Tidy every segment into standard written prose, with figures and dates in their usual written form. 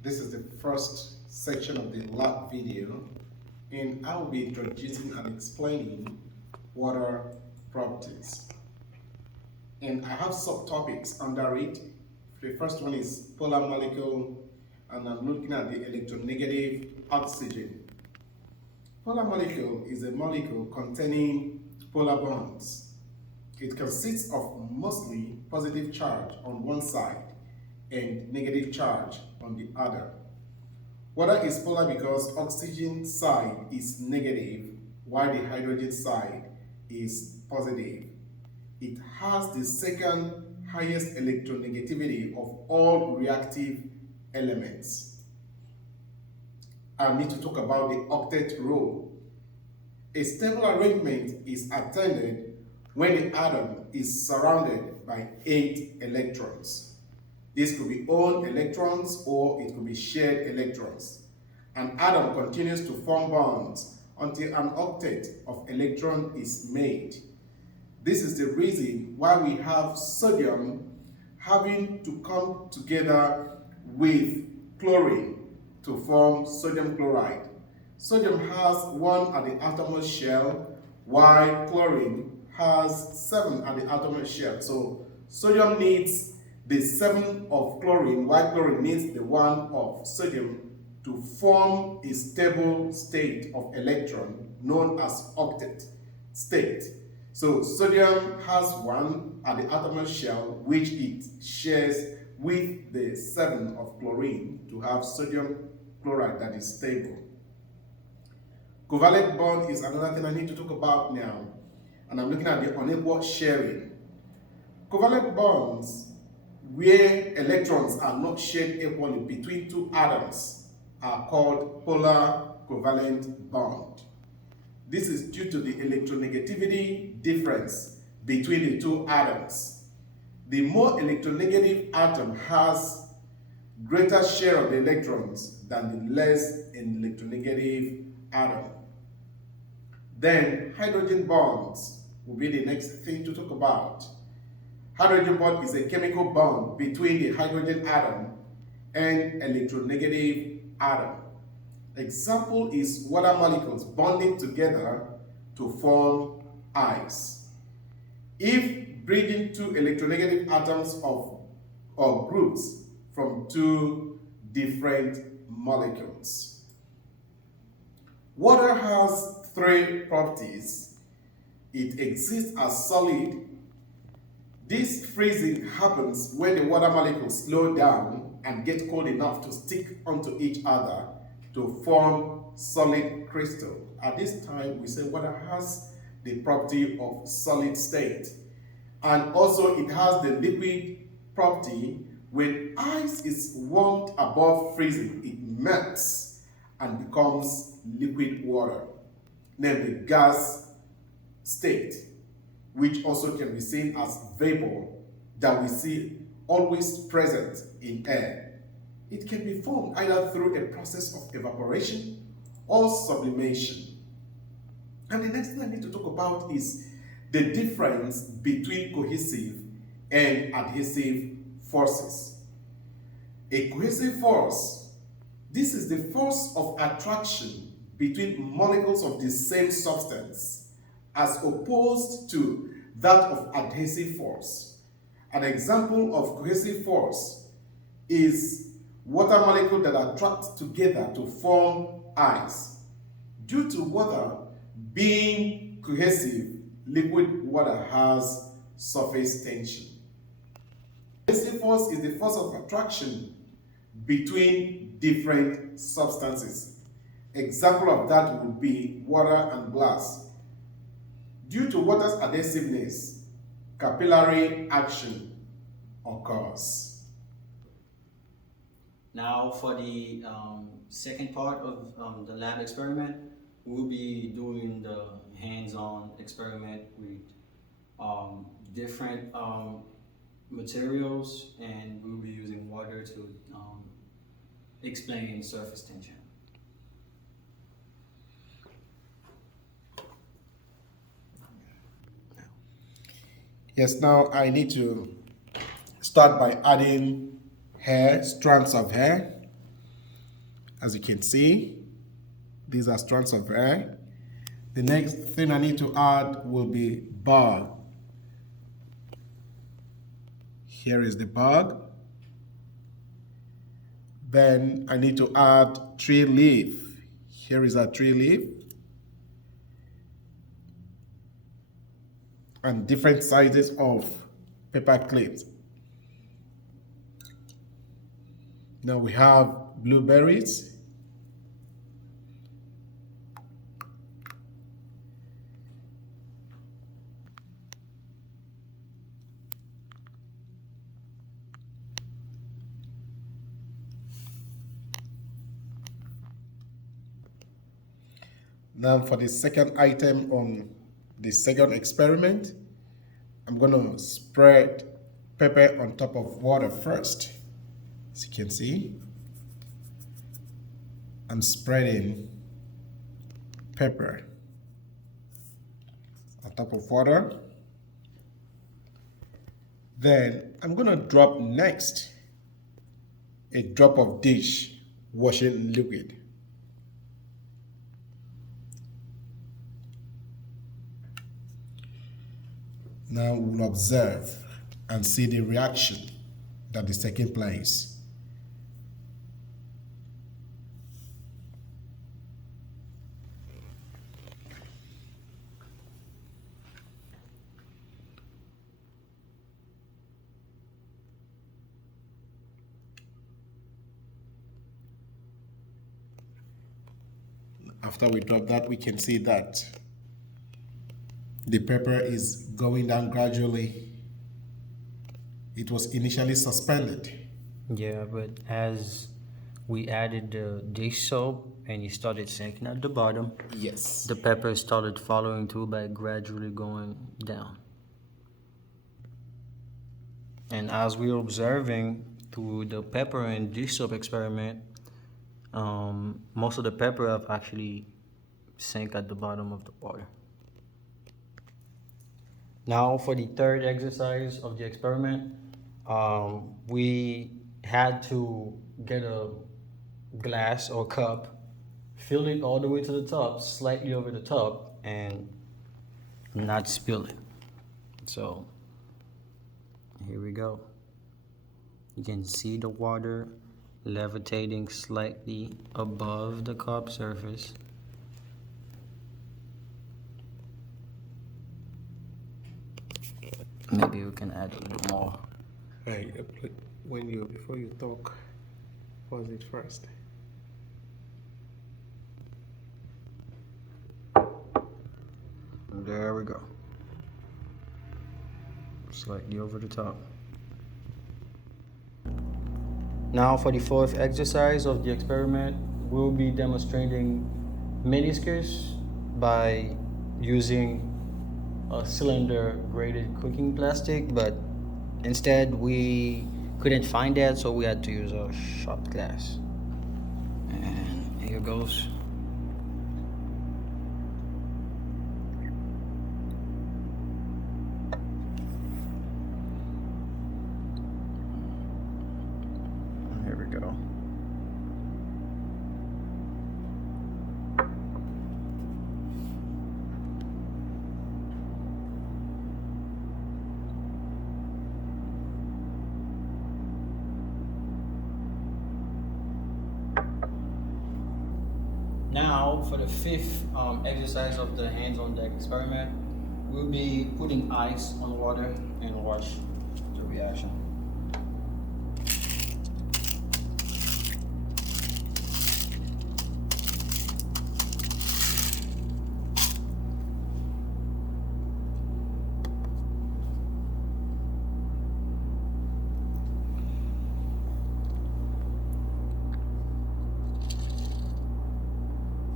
This is the first section of the lab video, and I will be introducing and explaining water properties. And I have subtopics under it. The first one is polar molecule, and I'm looking at the electronegative oxygen. Polar molecule is a molecule containing polar bonds. It consists of mostly positive charge on one side and negative charge on the other. Water is polar because oxygen side is negative while the hydrogen side is positive. It has the second highest electronegativity of all reactive elements. I need to talk about the octet rule. A stable arrangement is attained when the atom is surrounded by 8 electrons. This could be own electrons or it could be shared electrons. An atom continues to form bonds until an octet of electron is made. This is the reason why we have sodium having to come together with chlorine to form sodium chloride. Sodium has 1 at the outermost shell, while chlorine has 7 at the outermost shell. So sodium needs the 7 of chlorine, while chlorine needs the 1 of sodium to form a stable state of electron known as octet state. So sodium has 1 at the outermost shell, which it shares with the 7 of chlorine to have sodium chloride that is stable. Covalent bond is another thing I need to talk about now, and I'm looking at the unequal sharing. Covalent bonds where electrons are not shared equally between 2 atoms are called polar covalent bond. This is due to the electronegativity difference between the 2 atoms. The more electronegative atom has greater share of the electrons than the less electronegative atom. Then hydrogen bonds will be the next thing to talk about. Hydrogen bond is a chemical bond between the hydrogen atom and electronegative atom. Example is water molecules bonding together to form ice. If bridging 2 electronegative atoms or groups from 2 different molecules. Water has 3 properties. It exists as solid. This freezing happens when the water molecules slow down and get cold enough to stick onto each other to form solid crystal. At this time, we say water has the property of solid state. And also it has the liquid property. When ice is warmed above freezing, it melts and becomes liquid water, named the gas state, which also can be seen as vapor that we see always present in air. It can be formed either through a process of evaporation or sublimation. And the next thing I need to talk about is the difference between cohesive and adhesive forces. A cohesive force, this is the force of attraction between molecules of the same substance, as opposed to that of adhesive force. An example of cohesive force is water molecules that attract together to form ice. Due to water being cohesive, liquid water has surface tension. Cohesive force is the force of attraction between different substances. Example of that would be water and glass. Due to water's adhesiveness, capillary action occurs. Now for the second part of the lab experiment, we'll be doing the hands-on experiment with different materials, and we'll be using water to explain surface tension. Yes, now I need to start by adding hair, strands of hair. As you can see, these are strands of hair. The next thing I need to add will be bug. Here is the bug. Then I need to add tree leaf. Here is a tree leaf. And different sizes of paper clips. Now we have blueberries. Now for the second item on the second experiment, I'm going to spread pepper on top of water first. As you can see, I'm spreading pepper on top of water. Then I'm going to drop next a drop of dish washing liquid. Now we'll observe and see the reaction that is taking place. After we drop that, we can see that the pepper is going down gradually. It was initially suspended. Yeah, but as we added the dish soap and you started sinking at the bottom, Yes. the pepper started following through by gradually going down. And as we were observing through the pepper and dish soap experiment, most of the pepper have actually sank at the bottom of the water. Now for the third exercise of the experiment, we had to get a glass or cup, fill it all the way to the top, slightly over the top, and not spill it. So here we go. You can see the water levitating slightly above the cup surface. Maybe we can add a little more. Right. Before you talk, pause it first. There we go. Slightly over the top. Now for the fourth exercise of the experiment, we'll be demonstrating meniscus by using a cylinder graded cooking plastic, but instead we couldn't find that, so we had to use a shot glass. And here goes. Here we go. Now, for the fifth exercise of the hands-on deck experiment, we'll be putting ice on water and watch the reaction.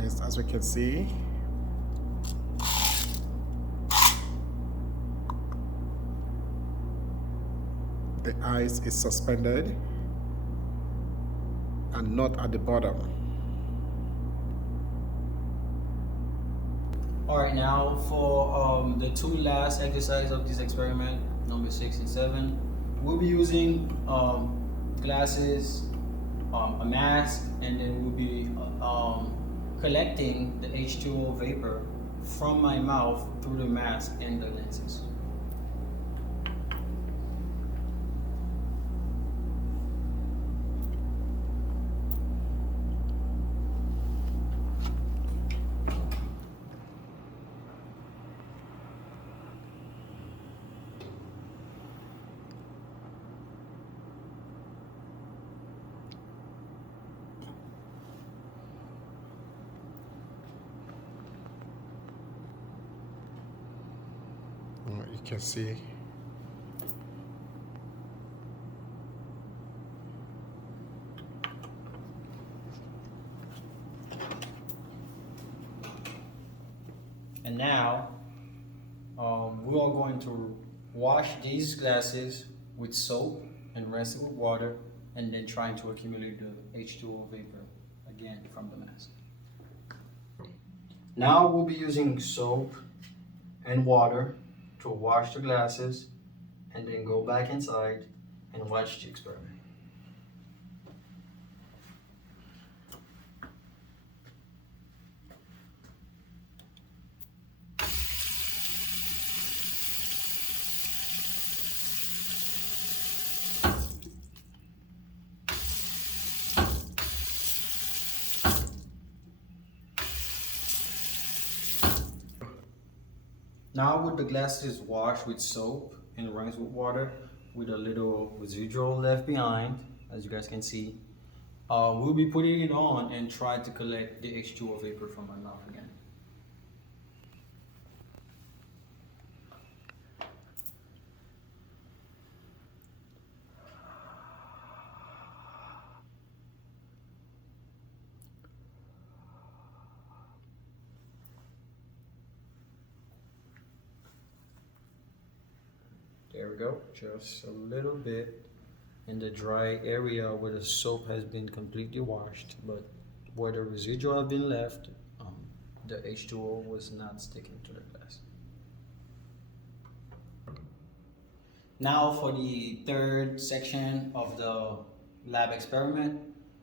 Yes, as we can see, the ice is suspended and not at the bottom. All right, now for the two last exercises of this experiment, number 6 and 7, we'll be using glasses a mask, and then we'll be collecting the H2O vapor from my mouth through the mask and the lenses. You can see. And now we are going to wash these glasses with soap and rinse it with water, and then trying to accumulate the H2O vapor again from the mask. Now we'll be using soap and water to wash the glasses, and then go back inside and watch the experiment. Now with the glasses washed with soap and rinsed with water, with a little residual left behind, as you guys can see, we'll be putting it on and try to collect the H2O vapor from my mouth again. There we go, just a little bit in the dry area where the soap has been completely washed, but where the residual have been left, the H2O was not sticking to the glass. Now for the third section of the lab experiment,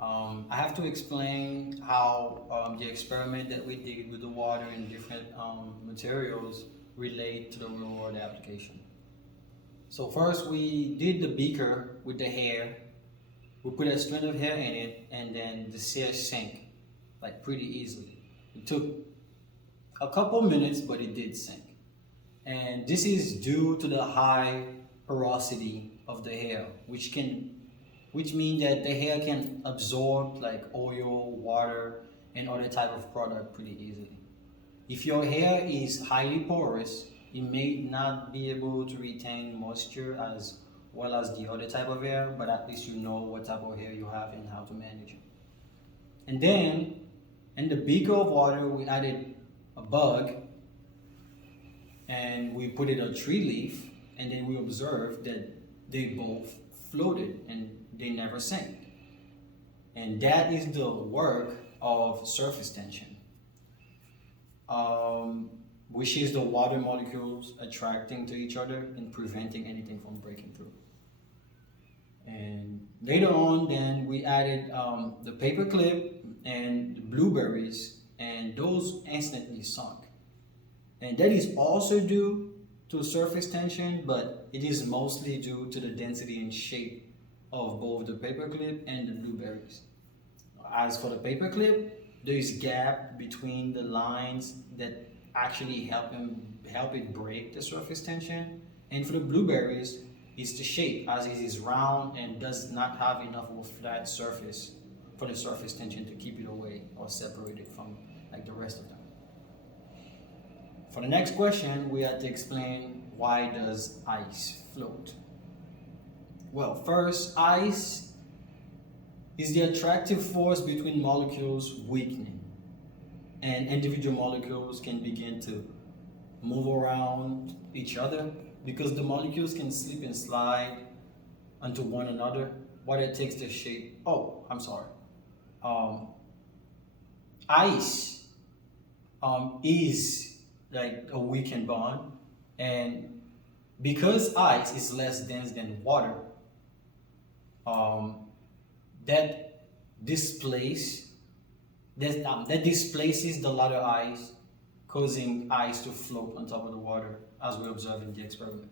I have to explain how the experiment that we did with the water and different materials relate to the real world application. So first we did the beaker with the hair. We put a strand of hair in it, and then the hair sank like pretty easily. It took a couple minutes, but it did sink. And this is due to the high porosity of the hair, which means that the hair can absorb like oil, water, and other type of product pretty easily. If your hair is highly porous, it may not be able to retain moisture as well as the other type of hair, but at least you know what type of hair you have and how to manage it. And then in the beaker of water, we added a bug, and we put in a tree leaf, and then we observed that they both floated and they never sank. And that is the work of surface tension, which is the water molecules attracting to each other and preventing anything from breaking through. And later on, then we added the paper clip and the blueberries, and those instantly sunk. And that is also due to surface tension, but it is mostly due to the density and shape of both the paperclip and the blueberries. As for the paperclip, there is gap between the lines that actually help it break the surface tension. And for the blueberries, it's the shape, as it is round and does not have enough of a flat surface for the surface tension to keep it away or separate it from like the rest of them. For the next question, we had to explain, why does ice float? Well, first, ice is the attractive force between molecules weakening, and individual molecules can begin to move around each other because the molecules can slip and slide onto one another, what it takes the shape. Ice is like a weakened bond, and because ice is less dense than water, that displace that displaces the lateral ice, causing ice to float on top of the water, as we observed in the experiment.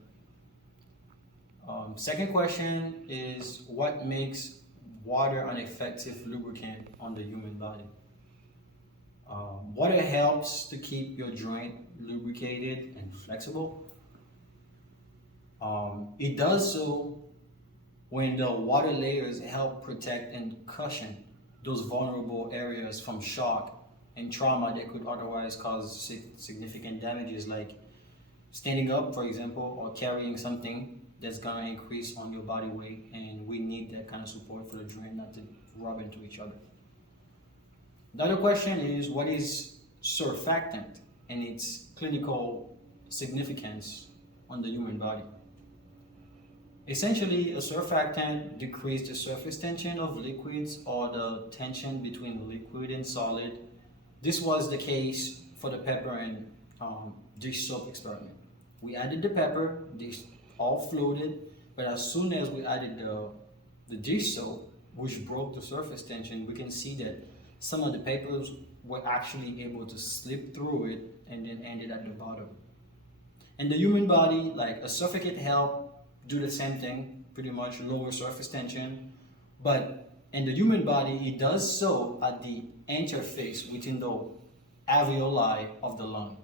Second question is, what makes water an effective lubricant on the human body? Water helps to keep your joint lubricated and flexible. It does so when the water layers help protect and cushion those vulnerable areas from shock and trauma that could otherwise cause significant damages, like standing up, for example, or carrying something that's gonna increase on your body weight, and we need that kind of support for the joint not to rub into each other. The other question is, what is surfactant and its clinical significance on the human body? Essentially, a surfactant decreases the surface tension of liquids or the tension between liquid and solid. This was the case for the pepper and dish soap experiment. We added the pepper, dish all floated, but as soon as we added the dish soap, which broke the surface tension, we can see that some of the papers were actually able to slip through it and then ended at the bottom. In the human body, like a surfactant help do the same thing, pretty much lower surface tension, but in the human body, it does so at the interface within the alveoli of the lung.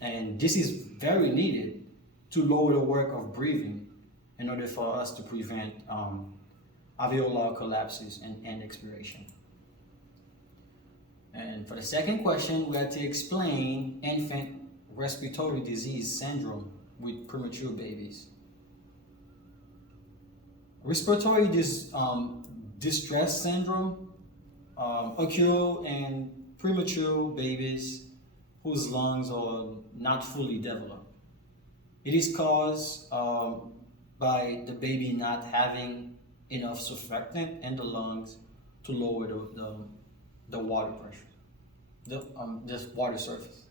And this is very needed to lower the work of breathing in order for us to prevent alveolar collapses and end expiration. And for the second question, we had to explain infant respiratory disease syndrome with premature babies. Respiratory distress syndrome occur in premature babies whose lungs are not fully developed. It is caused by the baby not having enough surfactant in the lungs to lower the water pressure, the water surface.